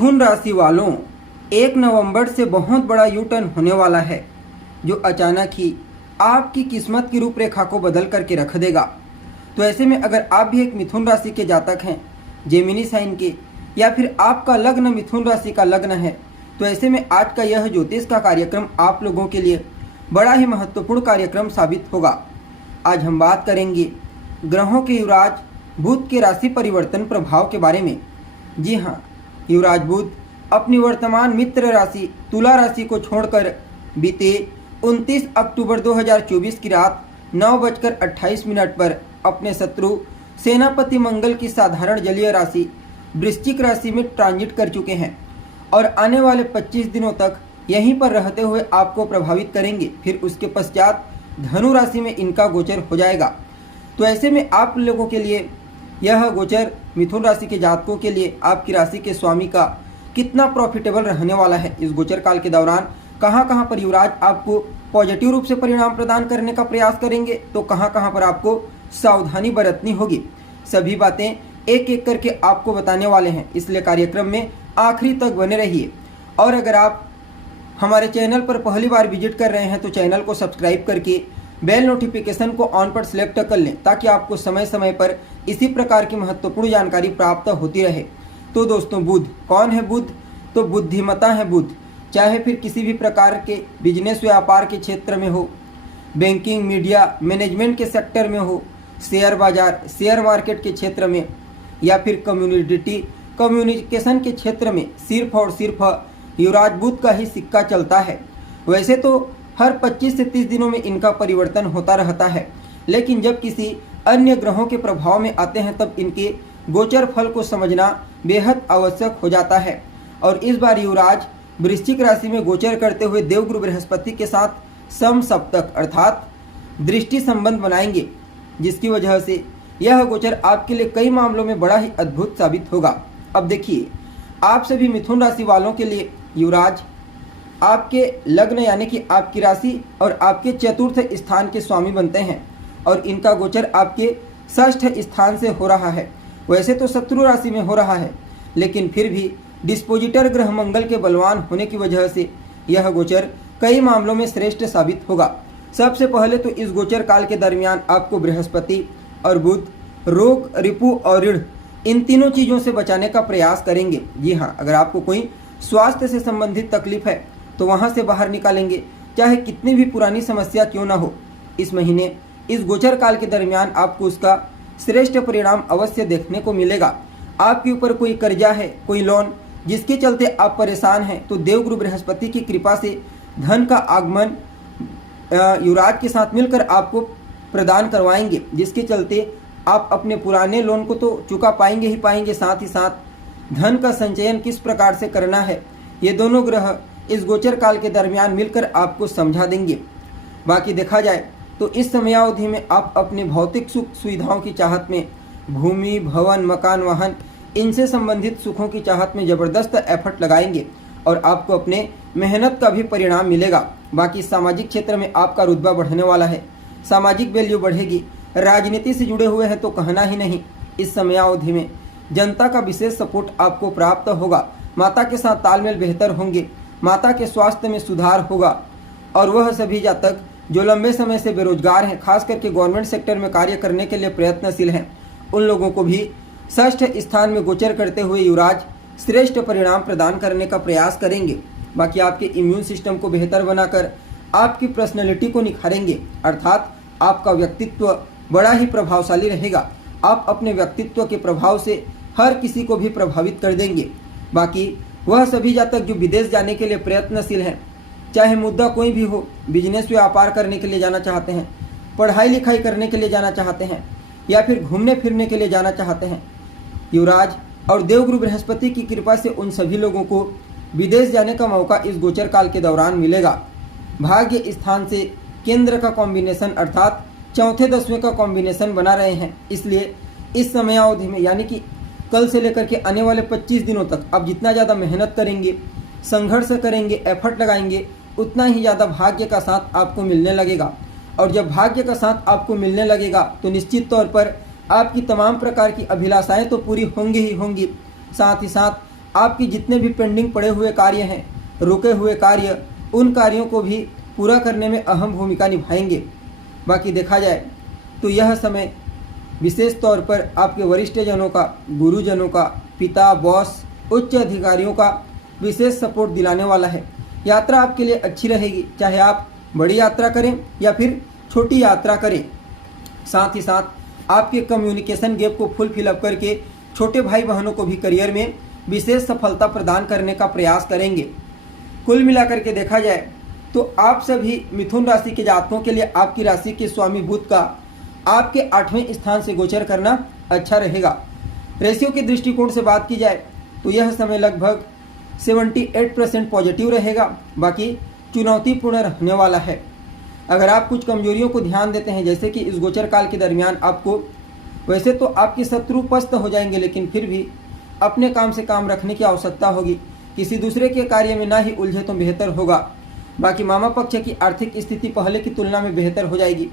मिथुन राशि वालों, 1 नवंबर से बहुत बड़ा यू टर्न होने वाला है जो अचानक ही आपकी किस्मत की रूपरेखा को बदल करके रख देगा। तो ऐसे में अगर आप भी एक मिथुन राशि के जातक हैं, जेमिनी साइन के, या फिर आपका लग्न मिथुन राशि का लग्न है, तो ऐसे में आज का यह ज्योतिष का कार्यक्रम आप लोगों के लिए बड़ा ही महत्वपूर्ण कार्यक्रम साबित होगा। आज हम बात करेंगे ग्रहों के युवराज बुध के राशि परिवर्तन प्रभाव के बारे में। जी हाँ, युवराज बुध अपनी वर्तमान मित्र राशि तुला राशि को छोड़कर बीते 29 अक्टूबर 2024 की रात 9:28 पर अपने शत्रु सेनापति मंगल की साधारण जलीय राशि वृश्चिक राशि में ट्रांजिट कर चुके हैं और आने वाले 25 दिनों तक यहीं पर रहते हुए आपको प्रभावित करेंगे। फिर उसके पश्चात धनु राशि में इनका गोचर हो जाएगा। तो ऐसे में आप लोगों के लिए यह गोचर मिथुन राशि के जातकों के लिए आपकी राशि के स्वामी का कितना प्रॉफिटेबल रहने वाला है, इस गोचर काल के दौरान कहां कहां पर युवराज आपको पॉजिटिव रूप से परिणाम प्रदान करने का प्रयास करेंगे, तो कहां कहां पर आपको सावधानी बरतनी होगी, सभी बातें एक एक करके आपको बताने वाले हैं। इसलिए कार्यक्रम में आखिरी तक बने रहिए। और अगर आप हमारे चैनल पर पहली बार विजिट कर रहे हैं तो चैनल को सब्सक्राइब करके बेल नोटिफिकेशन को ऑन पर सिलेक्ट कर लें, ताकि आपको समय समय पर इसी प्रकार की महत्वपूर्ण जानकारी प्राप्त होती रहे। तो दोस्तों, बुध कौन है? बुध तो बुद्धिमता है। बुध चाहे फिर किसी भी प्रकार के बिजनेस व्यापार के क्षेत्र में हो, बैंकिंग, मीडिया, मैनेजमेंट के सेक्टर में हो, शेयर बाजार, शेयर मार्केट के क्षेत्र में, या फिर कम्युनिकेशन के क्षेत्र में, सिर्फ और सिर्फ युवराज बुध का ही सिक्का चलता है। वैसे तो हर 25 से 30 दिनों में इनका परिवर्तन होता रहता है, लेकिन जब किसी अन्य ग्रहों के प्रभाव में आते हैं तब इनके गोचर फल को समझना बेहद आवश्यक हो जाता है। और इस बार युवराज वृश्चिक राशि में गोचर करते हुए देवगुरु बृहस्पति के साथ समसप्तक अर्थात दृष्टि संबंध बनाएंगे, जिसकी वजह से यह गोचर आपके लिए कई मामलों में बड़ा ही अद्भुत साबित होगा। अब देखिए, आप सभी मिथुन राशि वालों के लिए युवराज आपके लग्न यानी कि आपकी राशि और आपके चतुर्थ स्थान के स्वामी बनते हैं और इनका गोचर आपके षष्ठ स्थान से हो रहा है। वैसे तो शत्रु राशि में हो रहा है, लेकिन फिर भी डिस्पोजिटर ग्रह मंगल के बलवान होने की वजह से यह गोचर कई मामलों में श्रेष्ठ साबित होगा। सबसे पहले तो इस गोचर काल के दरमियान आपको बृहस्पति और बुध रोग, रिपु और ऋण इन तीनों चीज़ों से बचाने का प्रयास करेंगे। जी हाँ, अगर आपको कोई स्वास्थ्य से संबंधित तकलीफ है तो वहाँ से बाहर निकालेंगे, चाहे कितनी भी पुरानी समस्या क्यों ना हो। इस महीने इस गोचर काल के दरमियान आपको उसका श्रेष्ठ परिणाम अवश्य देखने को मिलेगा। आपके ऊपर कोई कर्जा है, कोई लोन जिसके चलते आप परेशान हैं, तो देवगुरु बृहस्पति की कृपा से धन का आगमन युवराज के साथ मिलकर आपको प्रदान करवाएंगे, जिसके चलते आप अपने पुराने लोन को तो चुका पाएंगे ही पाएंगे, साथ ही साथ धन का संचयन किस प्रकार से करना है ये दोनों ग्रह इस गोचर काल के दरमियान मिलकर आपको समझा देंगे। बाकी देखा जाए तो इस समयावधि में आप अपने भौतिक सुख सुविधाओं की चाहत में, भूमि, भवन, मकान, वाहन इनसे संबंधित सुखों की चाहत में ज़बरदस्त एफर्ट लगाएंगे और आपको अपने मेहनत का भी परिणाम मिलेगा। बाकी सामाजिक क्षेत्र में आपका रुतबा बढ़ने वाला है, सामाजिक वैल्यू बढ़ेगी। राजनीति से जुड़े हुए हैं तो कहना ही नहीं, इस समयावधि में जनता का विशेष सपोर्ट आपको प्राप्त होगा। माता के साथ तालमेल बेहतर होंगे, माता के स्वास्थ्य में सुधार होगा। और वह सभी जातक जो लंबे समय से बेरोजगार हैं, खास करके गवर्नमेंट सेक्टर में कार्य करने के लिए प्रयत्नशील हैं, उन लोगों को भी षष्ठ स्थान में गोचर करते हुए युवराज श्रेष्ठ परिणाम प्रदान करने का प्रयास करेंगे। बाकी आपके इम्यून सिस्टम को बेहतर बनाकर आपकी पर्सनैलिटी को निखारेंगे, अर्थात आपका व्यक्तित्व बड़ा ही प्रभावशाली रहेगा। आप अपने व्यक्तित्व के प्रभाव से हर किसी को भी प्रभावित कर देंगे। बाकी वह सभी जातक जो विदेश जाने के लिए प्रयत्नशील हैं, चाहे मुद्दा कोई भी हो, बिजनेस व्यापार करने के लिए जाना चाहते हैं, पढ़ाई लिखाई करने के लिए जाना चाहते हैं, या फिर घूमने फिरने के लिए जाना चाहते हैं, युवराज और देवगुरु बृहस्पति की कृपा से उन सभी लोगों को विदेश जाने का मौका इस गोचर काल के दौरान मिलेगा। भाग्य स्थान से केंद्र का कॉम्बिनेशन अर्थात चौथे 10वें का कॉम्बिनेशन बना रहे हैं, इसलिए इस समयावधि में यानी कि कल से लेकर के आने वाले 25 दिनों तक आप जितना ज़्यादा मेहनत करेंगे, संघर्ष करेंगे, एफर्ट लगाएंगे, उतना ही ज़्यादा भाग्य का साथ आपको मिलने लगेगा। और जब भाग्य का साथ आपको मिलने लगेगा तो निश्चित तौर पर आपकी तमाम प्रकार की अभिलाषाएं तो पूरी होंगी ही होंगी, साथ ही साथ आपकी जितने भी पेंडिंग पड़े हुए कार्य हैं, रुके हुए कार्य, उन कार्यों को भी पूरा करने में अहम भूमिका निभाएंगे। बाकी देखा जाए तो यह समय विशेष तौर पर आपके वरिष्ठजनों का, गुरुजनों का, पिता, बॉस, उच्च अधिकारियों का विशेष सपोर्ट दिलाने वाला है। यात्रा आपके लिए अच्छी रहेगी, चाहे आप बड़ी यात्रा करें या फिर छोटी यात्रा करें। साथ ही साथ आपके कम्युनिकेशन गैप को फुल फिलअप करके छोटे भाई बहनों को भी करियर में विशेष सफलता प्रदान करने का प्रयास करेंगे। कुल मिलाकर के देखा जाए तो आप सभी मिथुन राशि के जातकों के लिए आपकी राशि के स्वामी बुध का आपके 8वें स्थान से गोचर करना अच्छा रहेगा। रेशियो के दृष्टिकोण से बात की जाए तो यह समय लगभग 78% पॉजिटिव रहेगा, बाकी चुनौतीपूर्ण रहने वाला है। अगर आप कुछ कमजोरियों को ध्यान देते हैं, जैसे कि इस गोचर काल के दरमियान आपको, वैसे तो आपके शत्रु पस्त हो जाएंगे, लेकिन फिर भी अपने काम से काम रखने की आवश्यकता होगी। किसी दूसरे के कार्य में ना ही उलझे तो बेहतर होगा। बाकी मामा पक्ष की आर्थिक स्थिति पहले की तुलना में बेहतर हो जाएगी,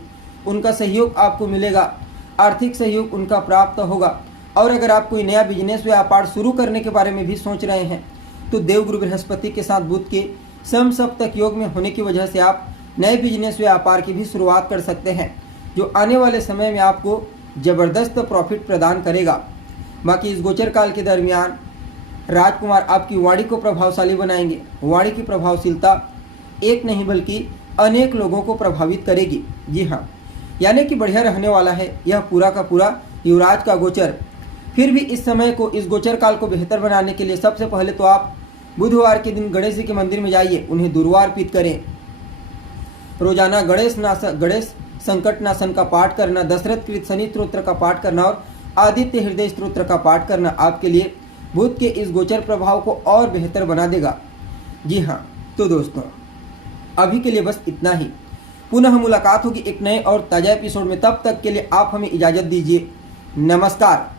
उनका सहयोग आपको मिलेगा, आर्थिक सहयोग उनका प्राप्त होगा। और अगर आप कोई नया बिजनेस व्यापार शुरू करने के बारे में भी सोच रहे हैं तो देवगुरु बृहस्पति के साथ बुध के समसप्तक योग में होने की वजह से आप नए बिजनेस व्यापार की भी शुरुआत कर सकते हैं, जो आने वाले समय में आपको जबरदस्त प्रॉफिट प्रदान करेगा। बाकी इस गोचर काल के दरमियान राजकुमार आपकी वाणी को प्रभावशाली बनाएंगे। वाणी की प्रभावशीलता एक नहीं बल्कि अनेक लोगों को प्रभावित करेगी। जी हाँ, यानी कि बढ़िया रहने वाला है यह पूरा का पूरा युवराज का गोचर। फिर भी इस समय को, इस गोचर काल को बेहतर बनाने के लिए सबसे पहले तो आप बुधवार के दिन गणेश जी के मंदिर में जाइए, उन्हें दुर्वा अर्पित करें। रोजाना गणेश संकट नाशन का पाठ करना, दशरथ कृत शनि स्तोत्र का पाठ करना और आदित्य हृदय स्तोत्र का पाठ करना आपके लिए बुध के इस गोचर प्रभाव को और बेहतर बना देगा। जी हाँ, तो दोस्तों अभी के लिए बस इतना ही। पुनः मुलाकात होगी एक नए और ताज़ा एपिसोड में। तब तक के लिए आप हमें इजाज़त दीजिए। नमस्कार।